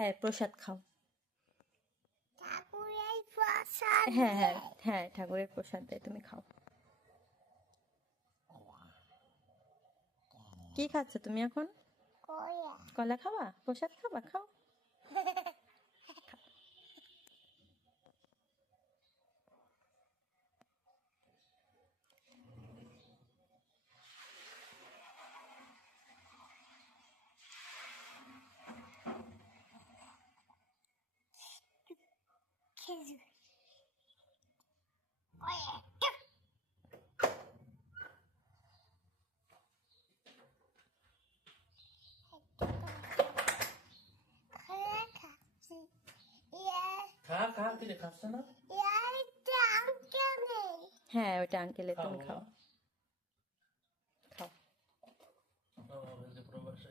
হ্যাঁ, প্রসাদ খাও। ঠাকুরের প্রসাদ হ্যাঁ হ্যাঁ হ্যাঁ, ঠাকুরের প্রসাদ দেয়, তুমি খাও। কি খাচ্ছ তুমি এখন? কয়া কলা খাবা? প্রসাদ খাবা? খাও। খেজুর কয়া খাচ্ছি খা খা, তুই খাচ্ছ না? হ্যাঁ, ওইটা আঙ্কেলের, তুমি খাও খাও। খাও। প্রবাসে